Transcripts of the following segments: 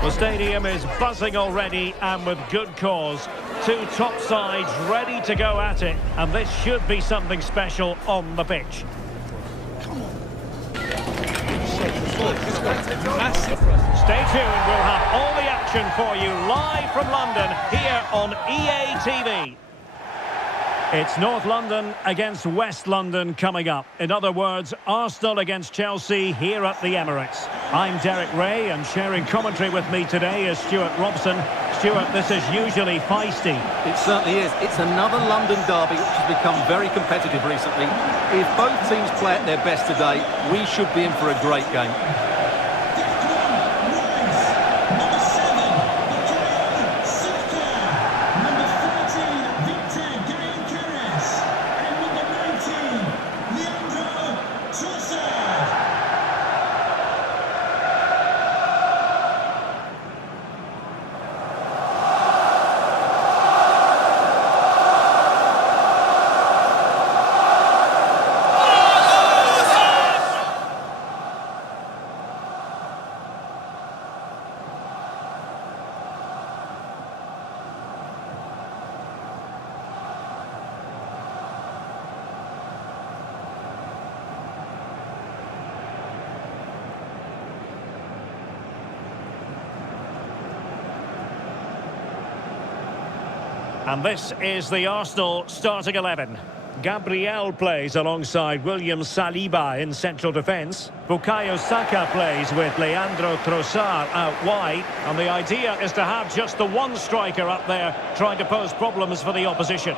The stadium is buzzing already, and with good cause. Two top sides ready to go at it, and this should be something special on the pitch. Stay tuned, we'll have all the action for you live from London here on EA TV. It's North London against West London coming up. In other words, Arsenal against Chelsea here at the Emirates. I'm Derek Ray, and sharing commentary with me today is Stuart Robson. Stuart, this is usually feisty. It certainly is. It's another London derby which has become very competitive recently. If both teams play at their best today, we should be in for a great game. And this is the Arsenal starting 11. Gabriel plays alongside William Saliba in central defence. Bukayo Saka plays with Leandro Trossard out wide. And the idea is to have just the one striker up there trying to pose problems for the opposition.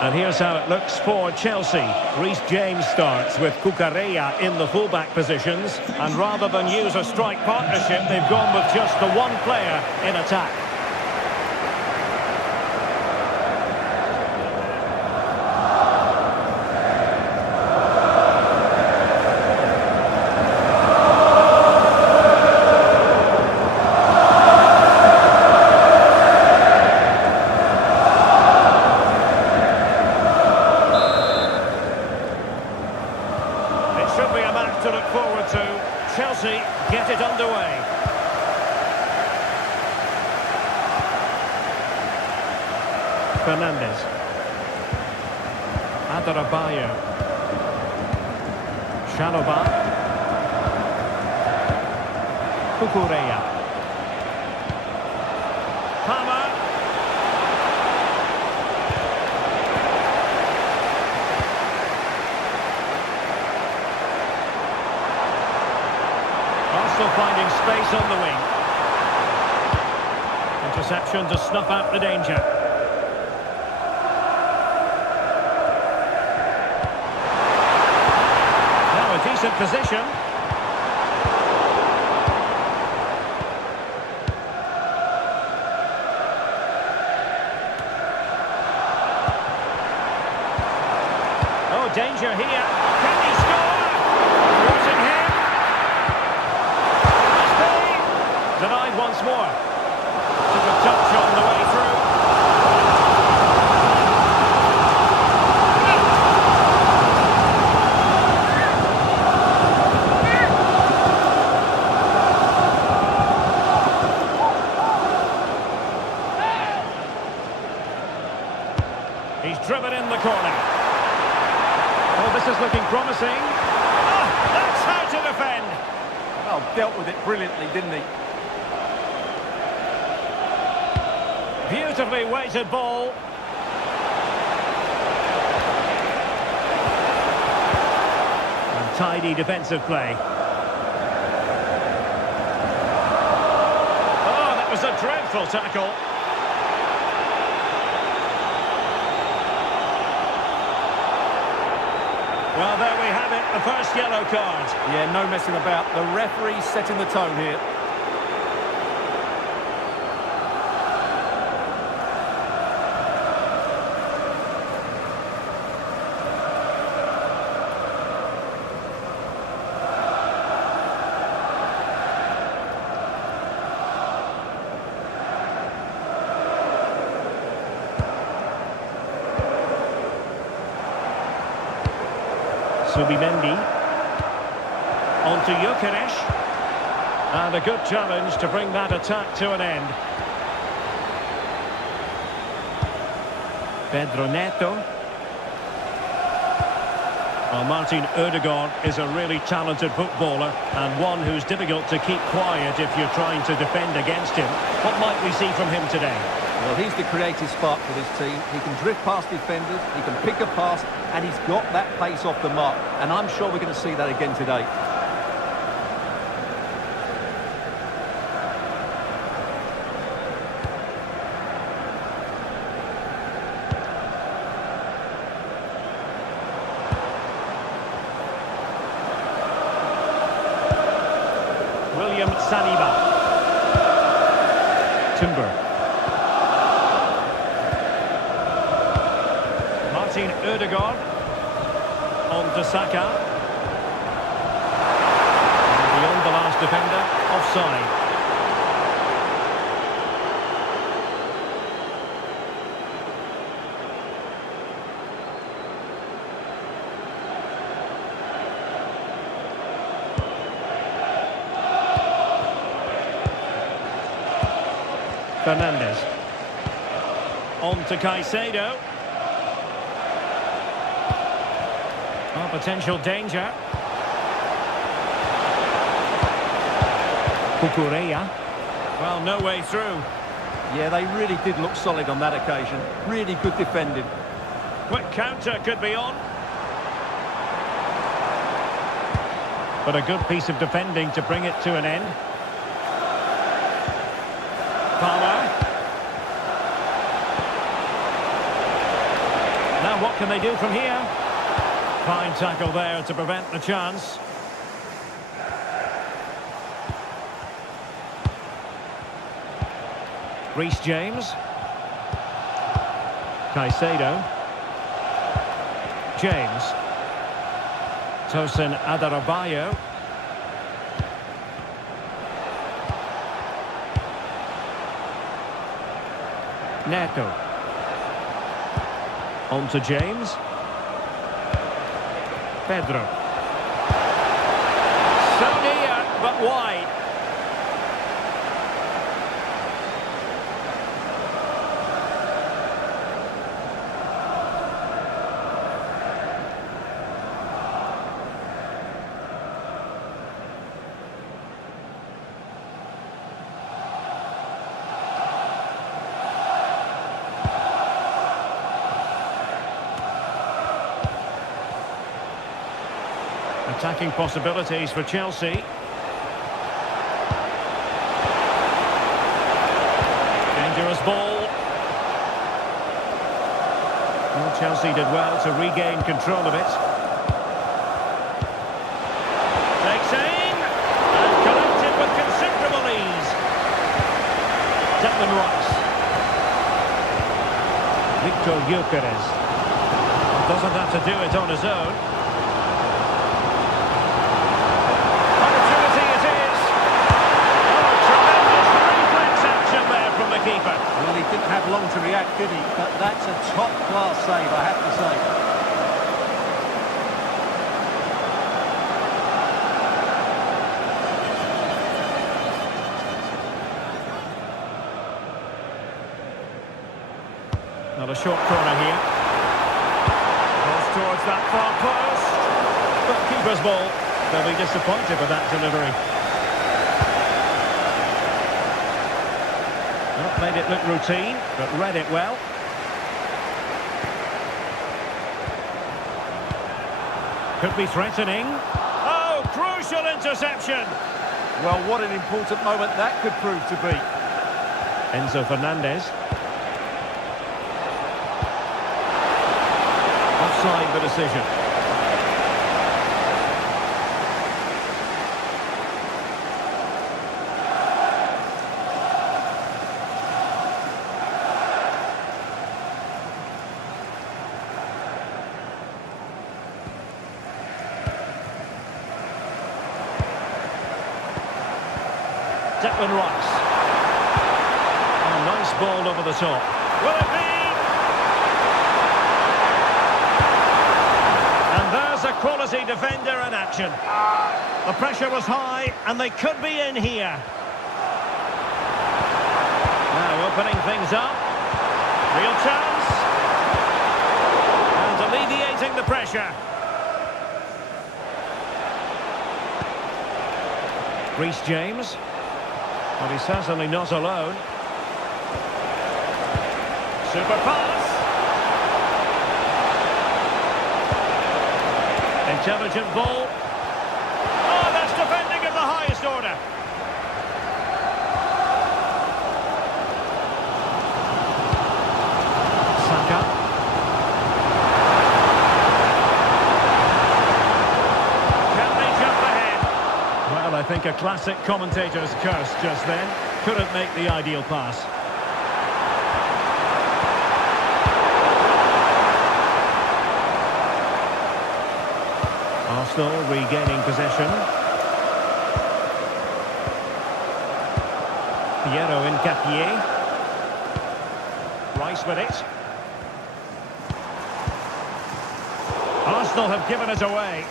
And here's how it looks for Chelsea. Reece James starts with Gyokeres in the fullback positions. And rather than use a strike partnership, they've gone with just the one player in attack. To look forward to. Chelsea get it underway. Fernandes. Adarabioyo. Chalobah. Cucurella. Palmer. Finding space on the wing. Interception to snuff out the danger. Now a decent position. Oh, danger here. Can he score? Forcing him. Denied once more. Took a touch on the way through. He's driven in the corner. Oh, this is looking promising. Oh, that's how to defend. Oh, dealt with it brilliantly, didn't he? Beautifully weighted ball. And tidy defensive play. Oh, that was a dreadful tackle. Well, there we have it, the first yellow card. Yeah, no messing about. The referee setting the tone here. Subimendi. On to Gyokeres. And a good challenge to bring that attack to an end. Pedro Neto. Well, Martin Odegaard is a really talented footballer and one who's difficult to keep quiet if you're trying to defend against him. What might we see from him today? Well, he's the creative spark for this team. He can drift past defenders, he can pick a pass, and he's got that pace off the mark. And I'm sure we're going to see that again today. Saliba. Timber. Martin Odegaard. On to Saka. And beyond the last defender, offside. Fernandes. On to Caicedo. Oh, potential danger. Cucurella. Well, no way through. Yeah, they really did look solid on that occasion. Really good defending. Quick counter could be on. But a good piece of defending to bring it to an end. Now what can they do from here? Fine tackle there to prevent the chance. Reece James. Caicedo. James. Tosin Adarabioyo. Neto. On to James. Pedro. So near, but wide. Attacking possibilities for Chelsea. Dangerous ball. Well, Chelsea did well to regain control of it. Takes aim and collected with considerable ease. Declan Rice. Gyokeres. Doesn't have to do it on his own. Keeper. Well, he didn't have long to react, did he? But that's a top-class save, I have to say. Not a short corner here. Cross towards that far post. But keeper's ball. They'll be disappointed with that delivery. Made it look routine, but read it well. Could be threatening. Oh, crucial interception! Well, what an important moment that could prove to be. Enzo Fernandez. Offside the decision. Declan Rice. Oh, nice ball over the top. Will it be? And there's a a quality defender in action. The pressure was high, and they could be in here. Now opening things up. Real chance. And alleviating the pressure. Reece James. But he's certainly not alone. Super pass. Intelligent ball. Oh, that's defending of the highest order. Saka. Can they jump ahead? Well, I think a classic commentator's curse just then. Couldn't make the ideal pass. Arsenal regaining possession. Pedro in Gyokeres. Rice with it. Arsenal have given it away.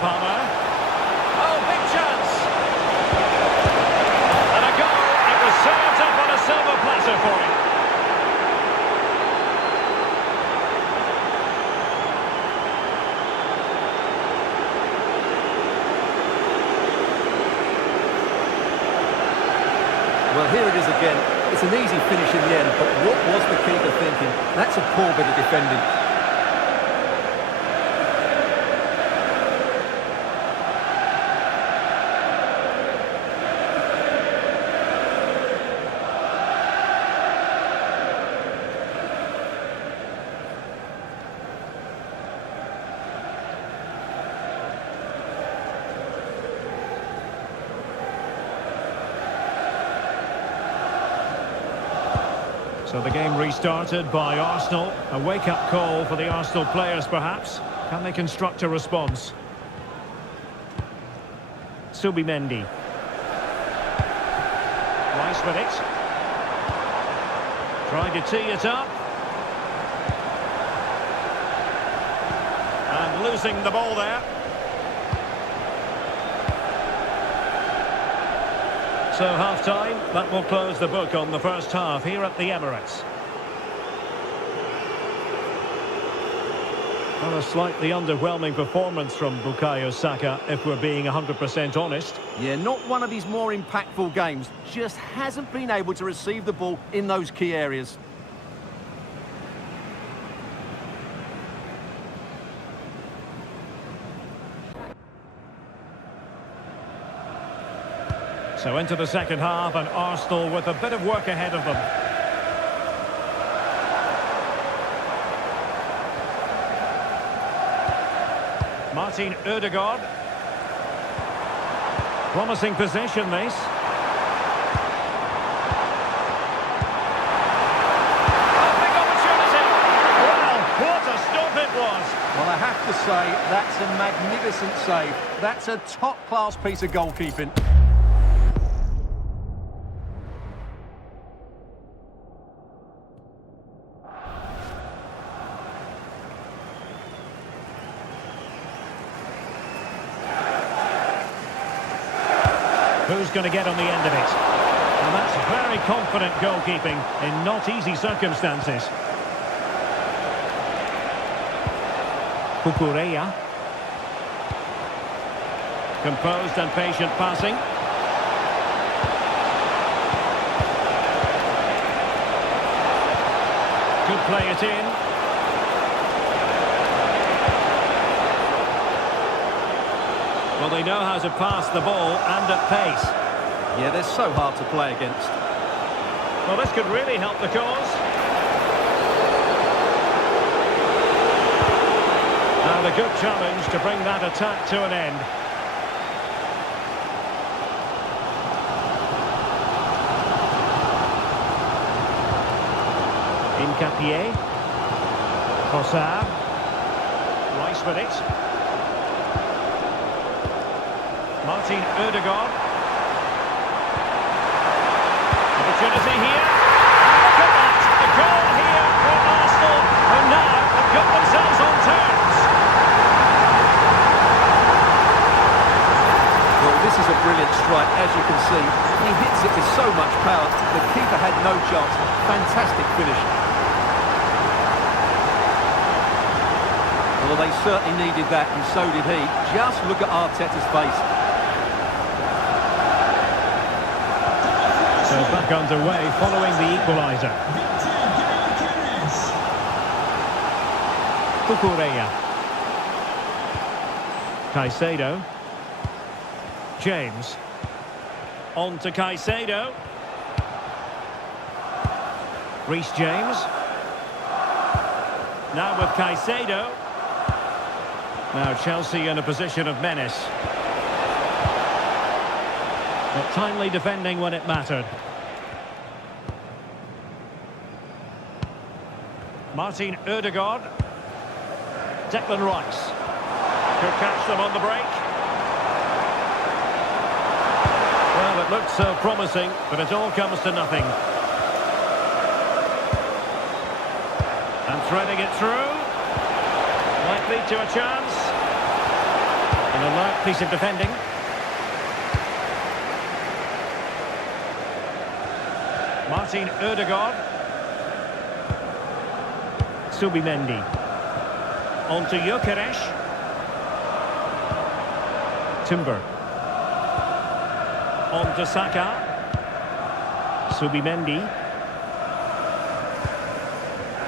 Palmer. Oh, big chance. And a goal. It was served up on a silver platter for him. Well, here it is again. It's an easy finish in the end, but what was the keeper thinking? That's a poor bit of defending. So the game restarted by Arsenal. A wake-up call for the Arsenal players, perhaps. Can they construct a response? Subimendi. Rice with it. Trying to tee it up. And losing the ball there. So half-time, that will close the book on the first half here at the Emirates. Well, a slightly underwhelming performance from Bukayo Saka, if we're being 100% honest. Yeah, not one of his more impactful games. Just hasn't been able to receive the ball in those key areas. So into the second half, and Arsenal with a bit of work ahead of them. Martin Odegaard. Promising possession, this. A big opportunity. Well, what a stop it was. Well, I have to say, that's a magnificent save. That's a top-class piece of goalkeeping. Who's going to get on the end of it? And that's very confident goalkeeping in not easy circumstances. Gyokeres. Composed and patient passing. Could play it in. Well, they know how to pass the ball and at pace. Yeah, they're so hard to play against. Well, this could really help the cause. And a good challenge to bring that attack to an end. In Gyokeres. Odegaard. Rice with it. Martin Odegaard. Opportunity here. Look at that. A goal here for Arsenal. Terrific strike, as you can see. He hits it with so much power. The keeper had no chance. Fantastic finish. Well, they certainly needed that, and so did he. Just look at Arteta's face. So back underway following the equaliser. Gyokeres. Caicedo. James. On to Caicedo. Reece James. Now with Caicedo. Now Chelsea in a position of menace. But timely defending when it mattered. Martin Odegaard. Declan Rice. Could catch them on the break. Well, it looked so promising, but it all comes to nothing. And threading it through. Might lead to a chance. An alert piece of defending. Martin Odegaard. Subimendi. On to Gyokeres. Timber. On to Saka. Subimendi.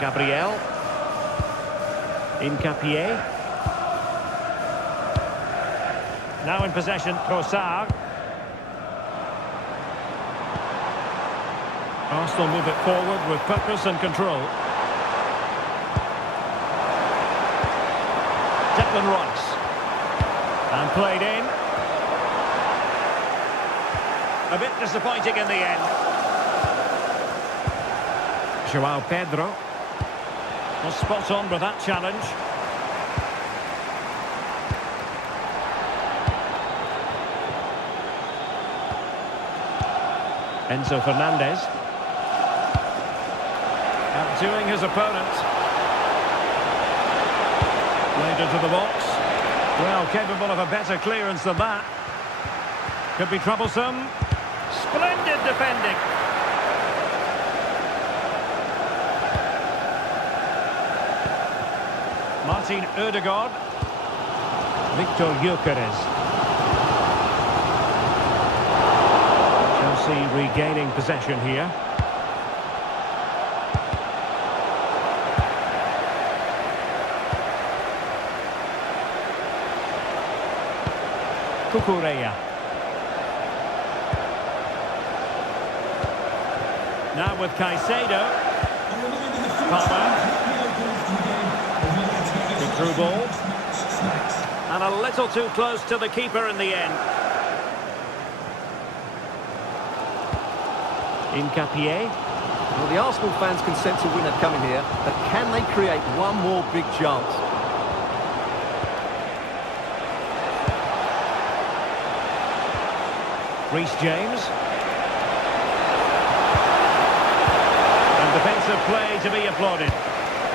Gabriel. Incapié. Now in possession, Trossard. Arsenal move it forward with purpose and control. Declan Rice. And played in. A bit disappointing in the end. Joao Pedro. Was spot on with that challenge. Enzo Fernandez. Outdoing his opponent. Played into the box. Well, capable of a better clearance than that. Could be troublesome. Splendid defending. Martin Odegaard. Victor Gyokeres. Chelsea regaining possession here. Gyokeres. Now with Caicedo. Palmer. Through ball. And a little too close to the keeper in the end. Incapié. Well, the Arsenal fans can sense a winner coming here, but can they create one more big chance? Reece James. And defensive play to be applauded.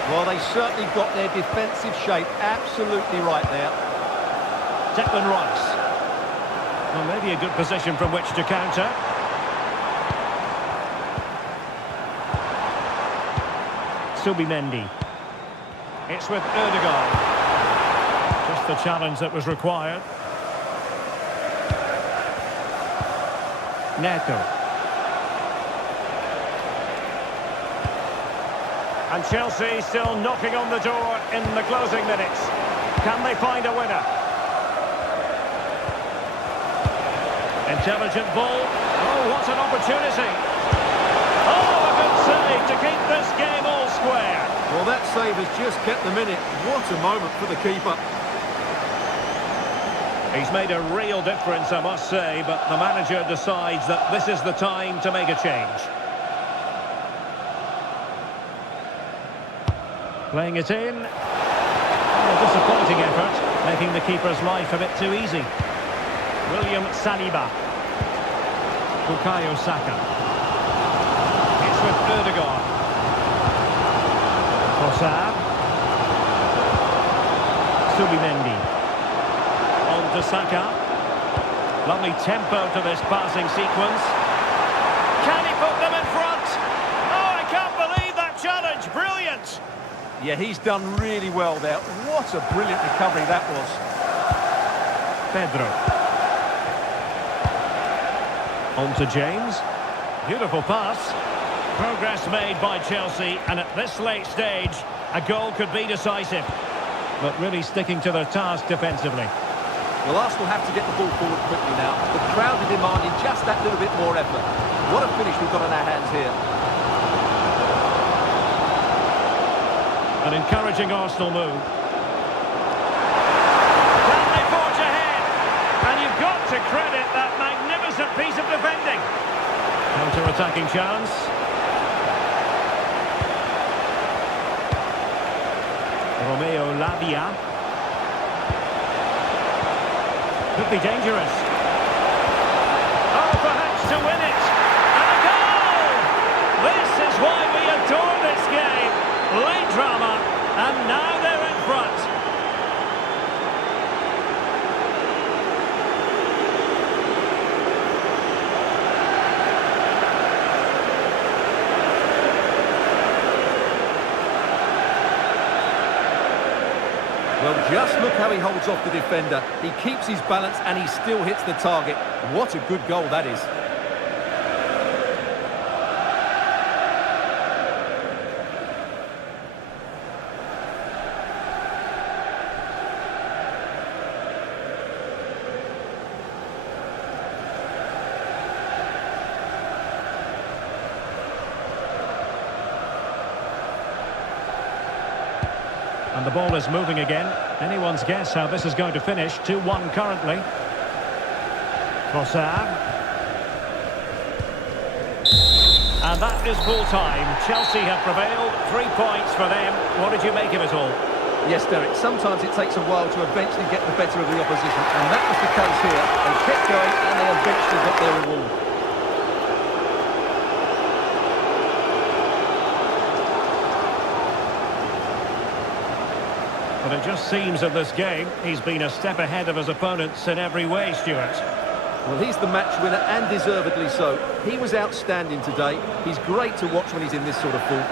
Well, they certainly got their defensive shape absolutely right there. Declan Rice. Well, maybe a good position from which to counter. Subimendi. It's with Odegaard. Just the challenge that was required. Neto. And Chelsea still knocking on the door in the closing minutes. Can they find a winner? Intelligent ball. Oh, what an opportunity. Oh, a good save to keep this game all square. Well, that save has just kept them in it. What a moment for the keeper. He's made a real difference, I must say, but the manager decides that this is the time to make a change. Playing it in. A disappointing effort, making the keeper's life a bit too easy. William Saliba. Bukayo Saka. It's with Odegaard. Trossard. Subimendi. On to Saka. Lovely tempo to this passing sequence. Can he put them in front? Oh, I can't believe that challenge. Brilliant. Yeah, he's done really well there. What a brilliant recovery that was. Pedro. On to James. Beautiful pass. Progress made by Chelsea, and at this late stage, a goal could be decisive. But really sticking to their task defensively. Well, Arsenal have to get the ball forward quickly now. The crowd are demanding just that little bit more effort. What a finish we've got on our hands here. An encouraging Arsenal move. Can they forge ahead? And you've got to credit that magnificent piece of defending. Counter-attacking chance. Romeo Lavia. Could be dangerous. Oh, perhaps to win it. And a goal! This is why we adore this game. Late drama, and now they're in front. Well, just look how he holds off the defender. He keeps his balance and he still hits the target. What a good goal that is. And the ball is moving again. Anyone's guess how this is going to finish. 2-1 currently. Trossard. And that is full time. Chelsea have prevailed. 3 points for them. What did you make of it all? Yes, Derek, sometimes it takes a while to eventually get the better of the opposition. And that was the case here. They kept going and they eventually got their reward. But it just seems in this game, he's been a step ahead of his opponents in every way, Stuart. Well, he's the match winner and deservedly so. He was outstanding today. He's great to watch when he's in this sort of form.